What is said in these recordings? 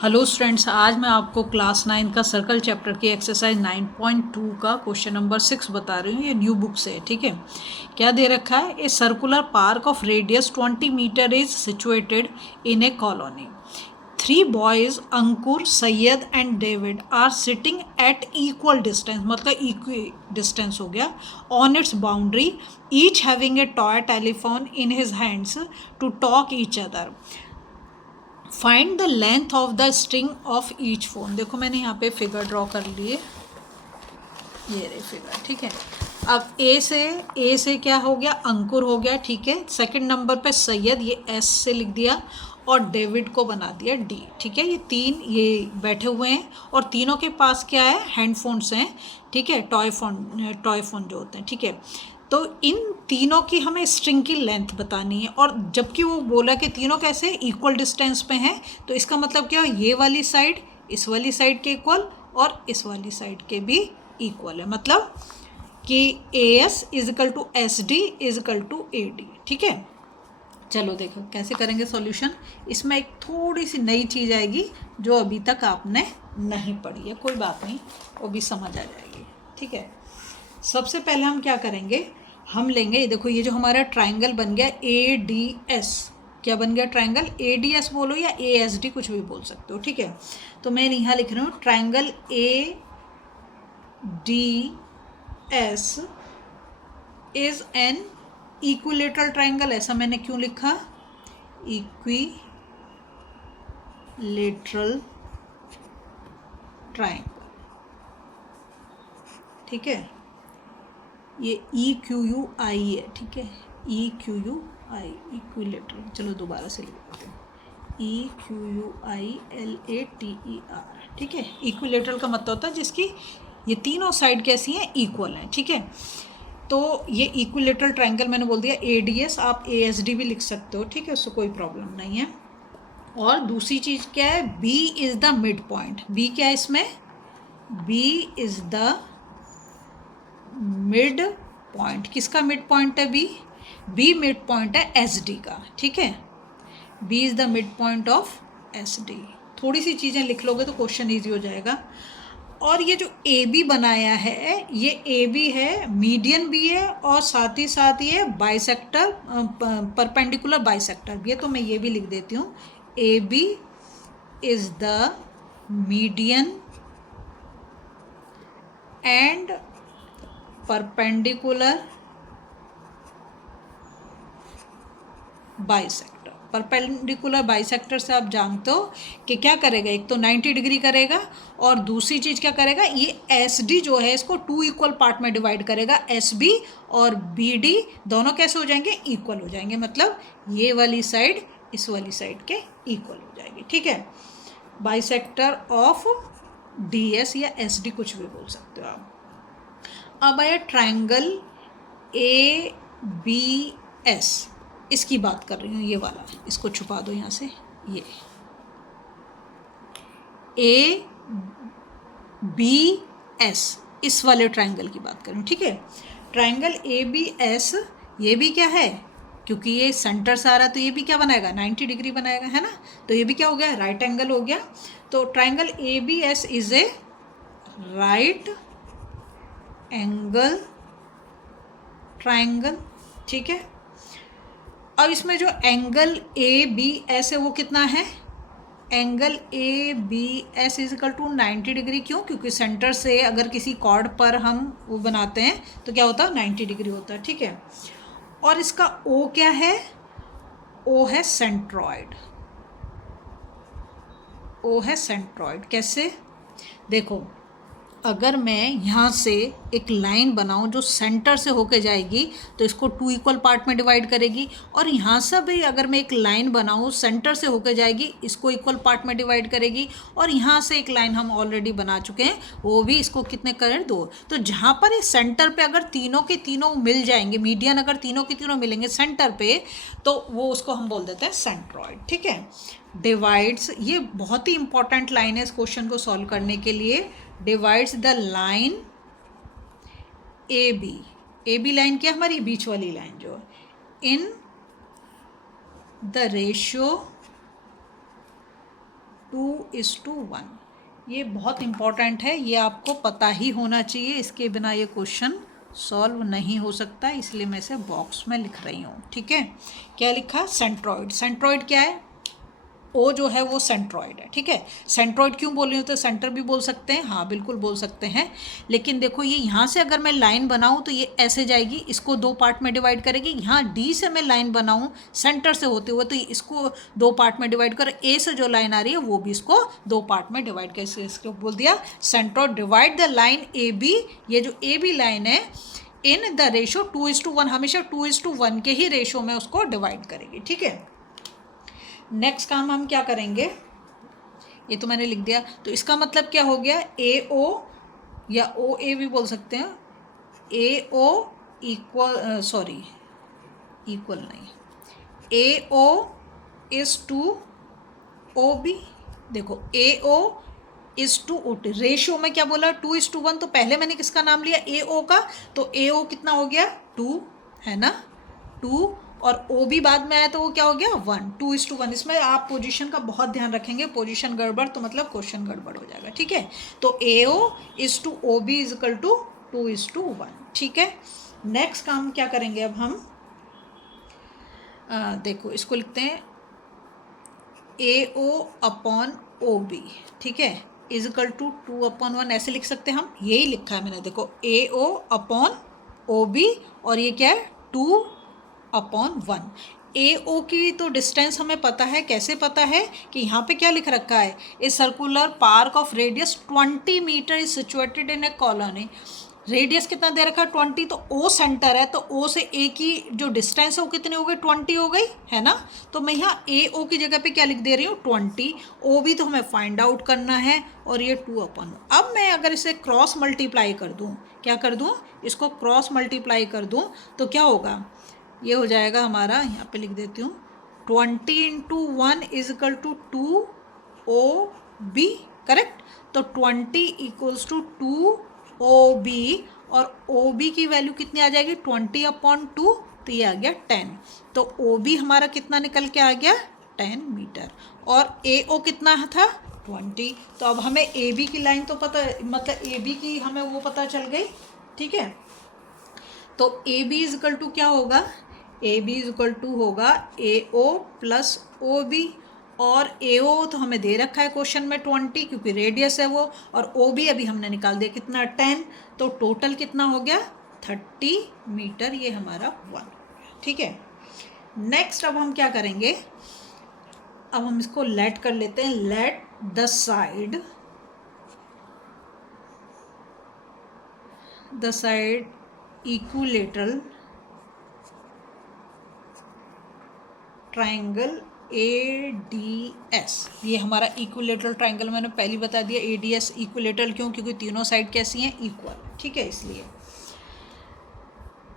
Hello students, आज मैं आपको क्लास 9 का सर्कल चैप्टर की एक्सरसाइज 9.2 का क्वेश्चन नंबर 6 बता रही हूँ। ये न्यू बुक से है, ठीक है। क्या दे रखा है? A circular park of radius 20 metre is situated in a colony. 3 boys Ankur, Syed and David are sitting at equal distance, मतलब इक्वी डिस्टेंस हो गया, on its boundary, each having a toy telephone in his hands to talk each other. Find the length of the string of each phone. देखो मैंने यहाँ पे figure draw कर लिए, ये रही फिगर, ठीक है। अब ए से क्या हो गया? अंकुर हो गया, ठीक है। सेकंड नंबर पे सैयद, ये एस से लिख दिया, और डेविड को बना दिया डी, ठीक है। ये तीन ये बैठे हुए हैं और तीनों के पास क्या है? हैंडफोन्स हैं, ठीक है। टॉय फोन जो होते हैं, ठीक है। तो इन तीनों की हमें स्ट्रिंग की लेंथ बतानी है, और जबकि वो बोला कि तीनों कैसे इक्वल डिस्टेंस पे हैं, तो इसका मतलब क्या? ये वाली साइड इस वाली साइड के इक्वल और इस वाली साइड के भी इक्वल है, मतलब कि A S is equal to S D is equal to A D, ठीक है। चलो देखो कैसे करेंगे सॉल्यूशन। इसमें एक थोड़ी सी नई चीज़ आएगी जो अभी तक आपने नहीं पढ़ी है, कोई बात नहीं, वो भी समझ आ जाएगी, ठीक है। सबसे पहले हम क्या करेंगे? हम लेंगे, ये देखो, ये जो हमारा ट्राइंगल बन गया ए डी एस, क्या बन गया? ट्राइंगल ए डी एस बोलो या ए एस डी, कुछ भी बोल सकते हो, ठीक है। तो मैं यहाँ लिख रही हूँ triangle A D S is an equilateral triangle. ऐसा मैंने क्यों लिखा? इक्विलेटरल ट्राइंगल, ठीक है। ये ई क्यू यू आई है, ठीक है। ई क्यू यू आई, इक्विलेटरल। चलो दोबारा से लिख देते हैं, E Q U I L A T E R, ठीक है। इक्विलेटरल का मतलब होता है जिसकी ये तीनों साइड कैसी हैं? इक्वल हैं, ठीक है। तो ये इक्विलेटरल ट्राइंगल मैंने बोल दिया ए डी एस, आप ए एस डी भी लिख सकते हो, ठीक है, उससे कोई प्रॉब्लम नहीं है। और दूसरी चीज़ क्या है? B is the midpoint. B क्या है इसमें? B is the midpoint. किसका मिड पॉइंट है? बी मिड पॉइंट है एस डी का, ठीक है। B is the midpoint of S D. थोड़ी सी चीज़ें लिख लोगे तो क्वेश्चन ईजी हो जाएगा। और ये जो ए बी बनाया है, ये ए बी है, मीडियन भी है, और साथ ही साथ ये बाइसेक्टर, परपेंडिकुलर बाइसेक्टर भी है। तो मैं ये भी लिख देती हूँ, A B is the median and perpendicular bisector. Perpendicular bisector से आप जानते हो कि क्या करेगा? एक तो 90 डिग्री करेगा, और दूसरी चीज़ क्या करेगा? ये एस डी जो है इसको 2 इक्वल पार्ट में डिवाइड करेगा। एस बी और बी डी दोनों कैसे हो जाएंगे? इक्वल हो जाएंगे, मतलब ये वाली साइड इस वाली साइड के इक्वल हो जाएगी, ठीक है। बाइसेक्टर ऑफ डी एस या एस डी, कुछ भी बोल सकते हो आप। अब आया ट्राइंगल ए बी एस, इसकी बात कर रही हूँ, ये वाला, इसको छुपा दो यहाँ से। ये ए बी एस, इस वाले ट्राइंगल की बात कर रही हूँ, ठीक है। ट्राइंगल ए बी एस, ये भी क्या है? क्योंकि ये सेंटर से आ रहा है तो ये भी क्या बनाएगा? 90 डिग्री बनाएगा, है ना। तो ये भी क्या हो गया? राइट एंगल हो गया। तो triangle A B S is a right angle triangle, ठीक है। अब इसमें जो एंगल ए बी एस है वो कितना है? Angle A B S is equal to 90 degree. क्यों? क्योंकि सेंटर से अगर किसी कॉर्ड पर हम वो बनाते हैं तो क्या होता है? 90 डिग्री होता है, ठीक है। और इसका ओ क्या है? ओ है सेंट्रॉइड। ओ है सेंट्रॉइड। कैसे? देखो, अगर मैं यहाँ से एक लाइन बनाऊँ जो सेंटर से होके जाएगी तो इसको 2 इक्वल पार्ट में डिवाइड करेगी, और यहाँ से भी अगर मैं एक लाइन बनाऊँ सेंटर से होके जाएगी, इसको इक्वल पार्ट में डिवाइड करेगी। और यहाँ से एक लाइन हम ऑलरेडी बना चुके हैं, वो भी इसको कितने करें? 2। तो जहाँ पर ये सेंटर पे अगर तीनों के तीनों मिल जाएंगे, मीडियन अगर तीनों के तीनों मिलेंगे सेंटर पे, तो वो उसको हम बोल देते हैं सेंट्रॉइड, ठीक है। डिवाइड्स, ये बहुत ही इंपॉर्टेंट लाइन है इस क्वेश्चन को सॉल्व करने के लिए। Divides the line A B line क्या? हमारी बीच वाली लाइन जो इन द रेशियो 2:1। ये बहुत इम्पॉर्टेंट है, ये आपको पता ही होना चाहिए, इसके बिना ये क्वेश्चन सॉल्व नहीं हो सकता, इसलिए मैं इसे बॉक्स में लिख रही हूँ। ठीक है, क्या लिखा? सेंट्रॉइड। सेंट्रॉइड क्या है? ओ जो है वो सेंट्रॉइड है। ठीक है, सेंट्रॉइड क्यों बोल रही हूँ? तो सेंटर भी बोल सकते हैं, हाँ बिल्कुल बोल सकते हैं, लेकिन देखो ये यहाँ से अगर मैं लाइन बनाऊँ तो ये ऐसे जाएगी, इसको दो पार्ट में डिवाइड करेगी। यहाँ डी से मैं लाइन बनाऊँ सेंटर से होते हुए तो इसको दो पार्ट में डिवाइड कर, ए से जो लाइन आ रही है वो भी इसको दो पार्ट में डिवाइड कर, इसको बोल दिया centroid. Divide the line A B, ये जो ए बी लाइन है इन द रेशो 2:1, हमेशा 2:1 के ही रेशो में उसको डिवाइड करेगी। ठीक है, नेक्स्ट काम हम क्या करेंगे, ये तो मैंने लिख दिया, तो इसका मतलब क्या हो गया? ए ओ या ओ ए भी बोल सकते हैं, A O equal, sorry equal नहीं, A O is to O B. देखो A O is to O T, ratio में क्या बोला? 2:1, तो पहले मैंने किसका नाम लिया? ए ओ का, तो ए ओ कितना हो गया? 2 है ना, 2, और ओ भी बाद में आया तो वो क्या हो गया? 1। 2:1। इसमें आप पोजीशन का बहुत ध्यान रखेंगे, पोजीशन गड़बड़ तो मतलब क्वेश्चन गड़बड़ हो जाएगा। ठीक है, तो A O is to O B is equal to 2:1। ठीक है, नेक्स्ट काम क्या करेंगे अब हम, देखो इसको लिखते हैं A O upon O B. ठीक है, इज इक्वल टू 2/1, ऐसे लिख सकते हैं हम, यही लिखा है मैंने, देखो A O upon O B, और ये क्या है? 2/1। ए ओ की तो डिस्टेंस हमें पता है, कैसे पता है? कि यहाँ पे क्या लिख रखा है? A circular park of radius 20 metre is situated in a colony. Radius कितना दे रखा है? 20, तो ओ सेंटर है, तो ओ से ए की जो डिस्टेंस है वो कितनी हो गई? 20 हो गई है ना। तो मैं यहाँ ए ओ की जगह पे क्या लिख दे रही हूँ? 20। ओ भी तो हमें फाइंड आउट करना है, और ये 2/1। अब मैं अगर इसे क्रॉस मल्टीप्लाई कर दूँ, क्या कर दूँ? इसको क्रॉस मल्टीप्लाई कर दूँ तो क्या होगा? ये हो जाएगा हमारा, यहाँ पे लिख देती हूँ, 20 × 1 is equal to 2 O B. Correct, तो 20 इक्वल्स टू 2 ओ बी, और ओ बी की वैल्यू कितनी आ जाएगी? 20/2, तो ये आ गया 10। तो ओ बी हमारा कितना निकल के आ गया? 10 मीटर। और ए ओ कितना था? 20। तो अब हमें ए बी की लाइन तो पता, मतलब ए बी की हमें वो पता चल गई। ठीक है, तो A B is equal to क्या होगा? A B is equal to होगा A O plus O B, और ए ओ तो हमें दे रखा है क्वेश्चन में 20, क्योंकि रेडियस है वो, और ओ बी अभी हमने निकाल दिया कितना? 10। तो टोटल कितना हो गया? 30 मीटर, ये हमारा 1। ठीक है, नेक्स्ट अब हम क्या करेंगे, अब हम इसको लेट कर लेते हैं, let the side equilateral triangle ADS। ये हमारा इक्विलेटरल ट्राइंगल मैंने पहले बता दिया। ADS इक्विलेटरल क्यों? क्योंकि तीनों साइड कैसी हैं? इक्वल। ठीक है, इसलिए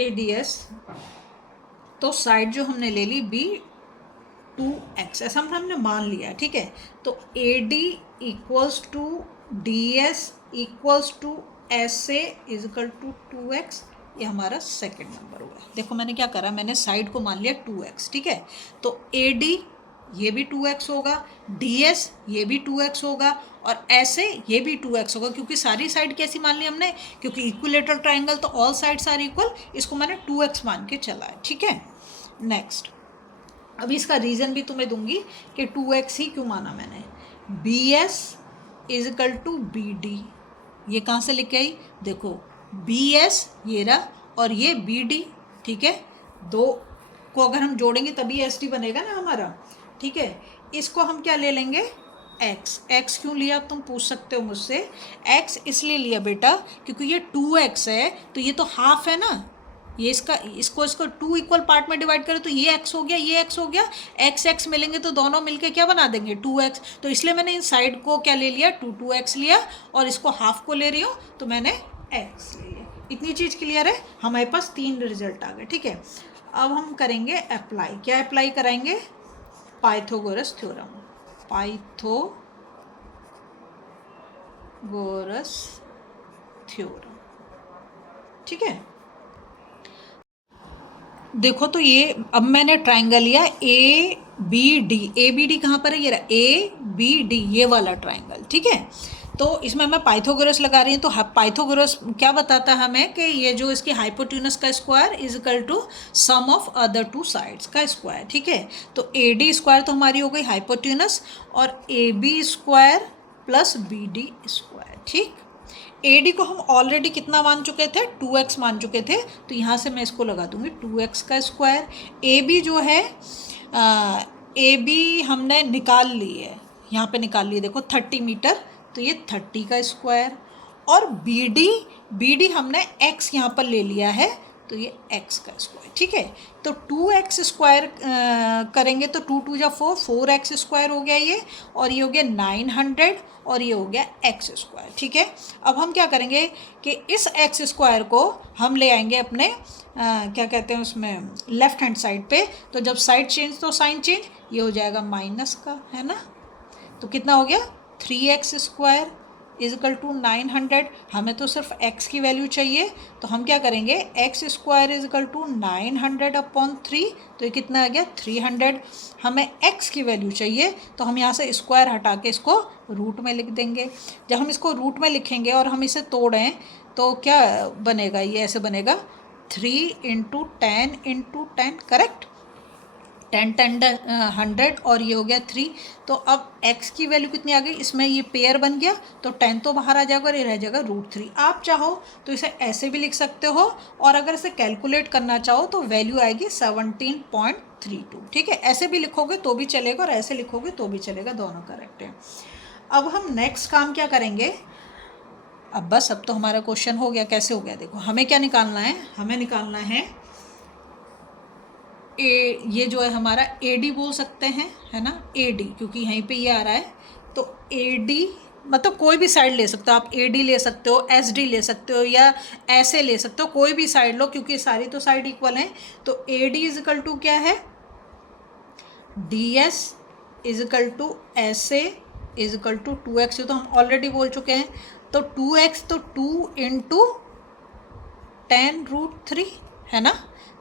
ADS, तो साइड जो हमने ले ली B2X, ऐसा हमने मान लिया। ठीक है, तो AD equals to DS equals to SA is equal to 2X। ये हमारा सेकंड नंबर हुआ। देखो मैंने क्या करा, मैंने साइड को मान लिया 2X। ठीक है, तो AD ये भी 2X होगा, DS ये भी 2X होगा, और ऐसे ये भी 2X होगा, क्योंकि सारी साइड कैसी मान ली हमने? क्योंकि इक्विलेटरल ट्राइंगल तो ऑल साइड्स आर इक्वल, इसको मैंने 2X मान के चला है। ठीक है, नेक्स्ट, अभी इसका रीज़न भी तुम्हें दूंगी कि 2X ही क्यों माना मैंने। BS is equal to BD, ये कहाँ से लिख के आई? देखो BS ये रहा, और ये BD। ठीक है, दो को अगर हम जोड़ेंगे तभी SD बनेगा ना हमारा। ठीक है, इसको हम क्या ले लेंगे? X क्यों लिया तुम पूछ सकते हो मुझसे। X इसलिए लिया बेटा क्योंकि ये 2X है, तो ये तो हाफ है ना, ये इसको 2 इक्वल पार्ट में डिवाइड करें तो ये x हो गया, ये x हो गया, x मिलेंगे तो दोनों मिलके क्या बना देंगे? 2x। तो इसलिए मैंने इन साइड को क्या ले लिया? 2x लिया, और इसको हाफ को ले रही हूँ तो मैंने x ले लिया। इतनी चीज़ क्लियर है? हमारे पास 3 रिजल्ट आ गए। ठीक है, अब हम करेंगे अप्लाई। क्या अप्लाई कराएंगे? Pythagoras theorem. Pythagoras theorem. ठीक है, देखो तो ये अब मैंने ट्राइंगल लिया B D, A B D कहाँ पर है, ये रहा ए बी डी, ये वाला ट्राइंगल, ठीक है। तो इसमें मैं पाइथागोरस लगा रही हूँ, तो पाइथागोरस क्या बताता है हमें कि ये जो इसकी हाइपोटेन्यूस का square is equal to sum of other two sides का स्क्वायर, ठीक है। तो ए डी स्क्वायर तो हमारी हो गई हाइपोटेन्यूस, और A B square plus B D square, ठीक। ए डी को हम ऑलरेडी कितना मान चुके थे, 2x मान चुके थे, तो यहाँ से मैं इसको लगा दूंगी 2x का स्क्वायर। ए बी जो है ए बी हमने निकाल ली है, यहाँ पे निकाल ली है, देखो 30 मीटर, तो ये 30 का स्क्वायर। और बी डी हमने x यहाँ पर ले लिया है, तो ये x का स्क्वायर, ठीक है। तो 2x स्क्वायर करेंगे तो 2 2 जा 4, 4x स्क्वायर हो गया ये, और ये हो गया 900, और ये हो गया x स्क्वायर, ठीक है। अब हम क्या करेंगे कि इस x स्क्वायर को हम ले आएंगे अपने क्या कहते हैं उसमें लेफ्ट हैंड साइड पे, तो जब साइड चेंज तो साइन चेंज, ये हो जाएगा माइनस का, है ना। तो कितना हो गया 3x square is equal to 900। हमें तो सिर्फ x की वैल्यू चाहिए, तो हम क्या करेंगे x square is equal to 900 upon 3, तो ये कितना आ गया 300। हमें x की वैल्यू चाहिए, तो हम यहाँ से स्क्वायर हटा के इसको रूट में लिख देंगे। जब हम इसको रूट में लिखेंगे और हम इसे तोड़ें तो क्या बनेगा, ये ऐसे बनेगा 3 × 10 × 10, करेक्ट, 10 10 100, और ये हो गया 3। तो अब x की वैल्यू कितनी आ गई, इसमें ये पेयर बन गया, तो 10 तो बाहर आ जाएगा और ये रह जाएगा √3। आप चाहो तो इसे ऐसे भी लिख सकते हो, और अगर इसे कैलकुलेट करना चाहो तो वैल्यू आएगी 17.32, ठीक है। ऐसे भी लिखोगे तो भी चलेगा और ऐसे लिखोगे तो भी चलेगा, दोनों करेक्ट है। अब हम नेक्स्ट काम क्या करेंगे, अब बस अब तो हमारा क्वेश्चन हो गया। कैसे हो गया, देखो हमें क्या निकालना है, हमें निकालना है ये जो है हमारा ए डी बोल सकते हैं, है ना, ए डी, क्योंकि यहीं पे ये आ रहा है। तो ए डी मतलब कोई भी साइड ले सकते हो आप, ए डी ले सकते हो, एस डी ले सकते हो, या ऐसे ले सकते हो, कोई भी साइड लो, क्योंकि सारी तो साइड इक्वल हैं। तो A D is equal to क्या है, D S is equal to S A is equal to 2x, तो हम ऑलरेडी बोल चुके हैं। तो 2x तो 2 × 10√3 है ना,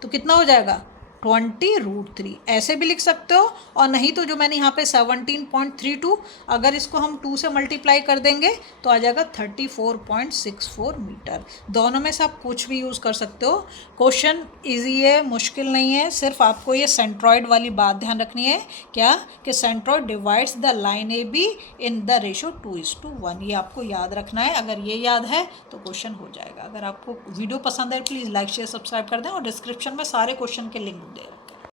तो कितना हो जाएगा 20√3, ऐसे भी लिख सकते हो। और नहीं तो जो मैंने यहाँ पे 17.32, अगर इसको हम 2 से मल्टीप्लाई कर देंगे तो आ जाएगा 34.64 मीटर। दोनों में से आप कुछ भी यूज़ कर सकते हो। क्वेश्चन इजी है, मुश्किल नहीं है, सिर्फ आपको ये सेंट्रॉइड वाली बात ध्यान रखनी है, क्या कि centroid divides the line A be in the ratio 2:1, ये आपको याद रखना है। अगर ये याद है तो क्वेश्चन हो जाएगा। अगर आपको वीडियो पसंद है प्लीज़ लाइक शेयर सब्सक्राइब कर दें, और डिस्क्रिप्शन में सारे क्वेश्चन के लिंक दे रहे हैं।